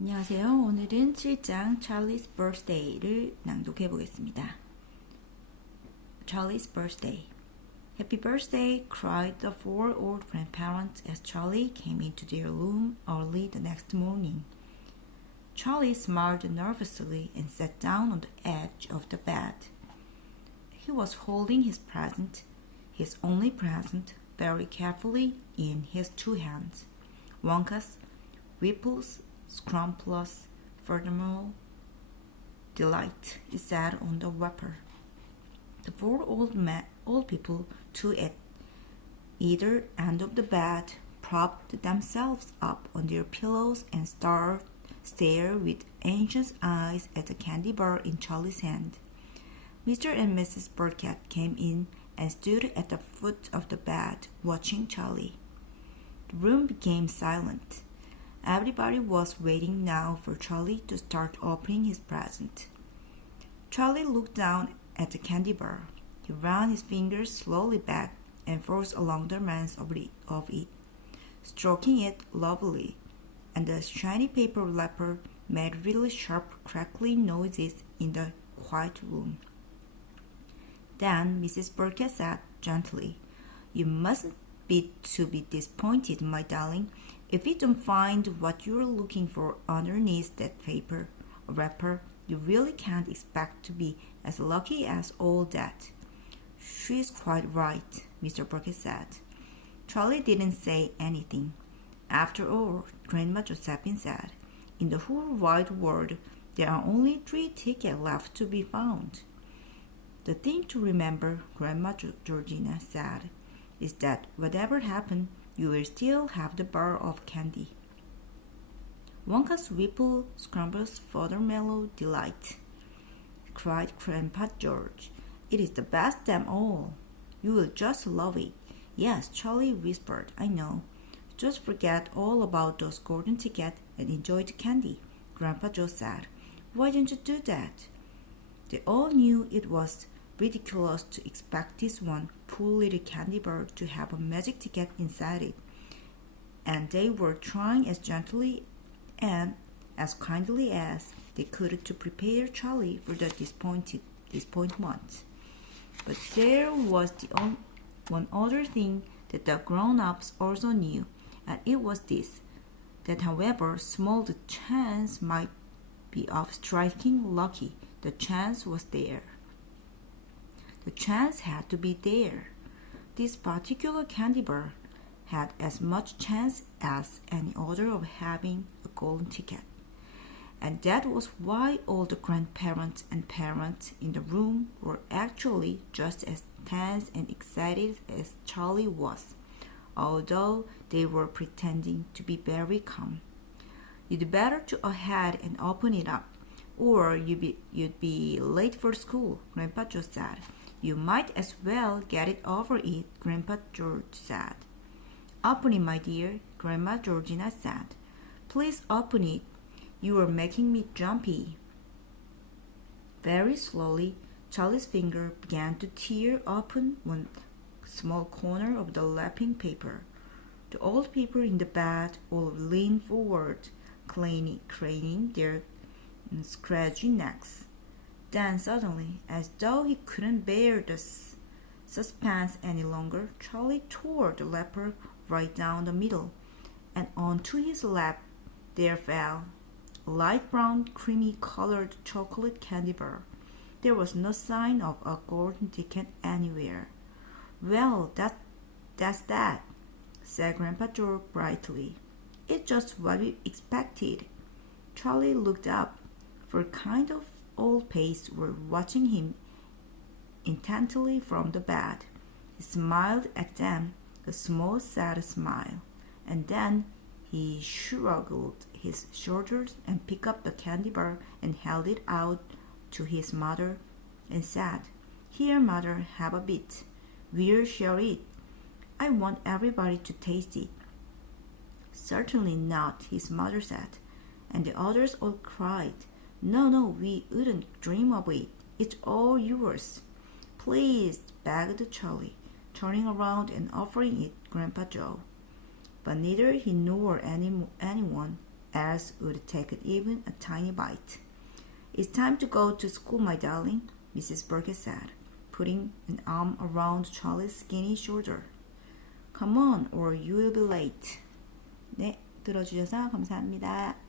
안녕하세요. 오늘은 7장 Charlie's Birthday를 낭독해 보겠습니다. Charlie's Birthday. Happy birthday, cried the four old grandparents as Charlie came into their room early the next morning. Charlie smiled nervously and sat down on the edge of the bed. He was holding his present, his only present, very carefully in his two hands. Wonka's, Whipple's, Scrumpulous, furthermore, delight, it said on the wrapper. The four old people, two at either end of the bed, propped themselves up on their pillows and stared with anxious eyes at the candy bar in Charlie's hand. Mr. and Mrs. Burkett came in and stood at the foot of the bed, watching Charlie. The room became silent. Everybody was waiting now for Charlie to start opening his present. Charlie looked down at the candy bar. He ran his fingers slowly back and forth along the length of it, stroking it lovingly, and the shiny paper wrapper made really sharp crackling noises in the quiet room. Then Mrs. Burkett said gently, "You mustn't be disappointed, my darling, if you don't find what you're looking for underneath that paper wrapper. You really can't expect to be as lucky as all that." "She's quite right," Mr. Burkett said. Charlie didn't say anything. "After all," Grandma Josephine said, "in the whole wide world, there are only 3 tickets left to be found." "The thing to remember," Grandma Georgina said, "is that whatever happened, you will still have the bar of candy." "Wonka's Whipple Scrumple's Furthermellow Delight," cried Grandpa George. "It is the best them all. You will just love it." "Yes," Charlie whispered, "I know. Just forget all about those golden tickets and enjoy the candy," Grandpa Joe said. "Why didn't you do that?" They all knew it was ridiculous to expect this one poor little candy bar to have a magic ticket inside it, and they were trying as gently and as kindly as they could to prepare Charlie for the disappointment. But there was one other thing that the grown-ups also knew, and it was this, that however small the chance might be of striking lucky, the chance was there. The chance had to be there. This particular candy bar had as much chance as any other of having a golden ticket. And that was why all the grandparents and parents in the room were actually just as tense and excited as Charlie was, although they were pretending to be very calm. "You'd better go ahead and open it up, or you'd be late for school," Grandpa Joe said. "You might as well get it over it," Grandpa George said. "Open it, my dear," Grandma Georgina said. "Please open it. You are making me jumpy." Very slowly, Charlie's finger began to tear open one small corner of the wrapping paper. The old people in the bed all leaned forward, craning their scratchy necks. Then suddenly, as though he couldn't bear the suspense any longer, Charlie tore the wrapper right down the middle, and onto his lap there fell a light brown, creamy-colored chocolate candy bar. There was no sign of a golden ticket anywhere. "Well, that's that," said Grandpa Joe brightly. "It's just what we expected." Charlie looked up, for kind of old pace were watching him intently from the bed. He smiled at them, a small sad smile, and then he shrugged his shoulders and picked up the candy bar and held it out to his mother and said, "Here, Mother, have a bit. We'll share it. I want everybody to taste it." "Certainly not," his mother said, and the others all cried, No, we wouldn't dream of it. It's all yours." "Please," begged Charlie, turning around and offering it Grandpa Joe. But neither he nor anyone else would take even a tiny bite. It's time to go to school, my darling, Mrs. Burkett said, putting an arm around Charlie's skinny shoulder. Come on, or you will be late. 네, 들어주셔서 감사합니다.